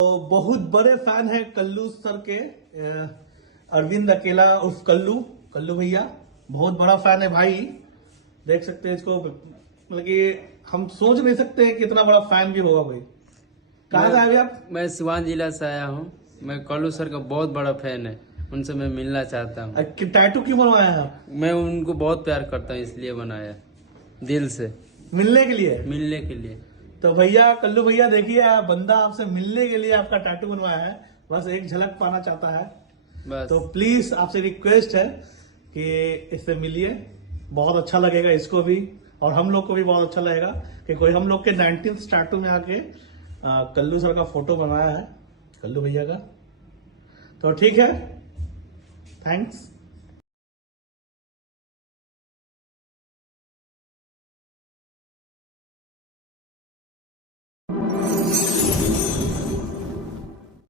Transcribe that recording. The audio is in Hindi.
तो बहुत बड़े फैन है कल्लू सर के, अरविंद अकेला उर्फ कल्लू कल्लू भैया बहुत बड़ा फैन है भाई। देख सकते हैं इसको, मतलब कि हम सोच नहीं सकते कि इतना बड़ा फैन भी होगा भाई। कहाँ से आए आप? मैं सिवान जिला से आया हूँ। मैं कल्लू सर का बहुत बड़ा फैन है, उनसे मैं मिलना चाहता हूँ। टैटू क्यों बनवाया है आप? मैं उनको बहुत प्यार करता हूँ, इसलिए बनाया, दिल से मिलने के लिए। मिलने के लिए। तो भैया कल्लू भैया देखिए, बंदा आपसे मिलने के लिए आपका टैटू बनवाया है, बस एक झलक पाना चाहता है। बस तो प्लीज आपसे रिक्वेस्ट है कि इससे मिलिए, बहुत अच्छा लगेगा इसको भी और हम लोग को भी बहुत अच्छा लगेगा कि कोई हम लोग के 19th टैटू में आके कल्लू सर का फोटो बनवाया है, कल्लू भैया का। तो ठीक है, थैंक्स।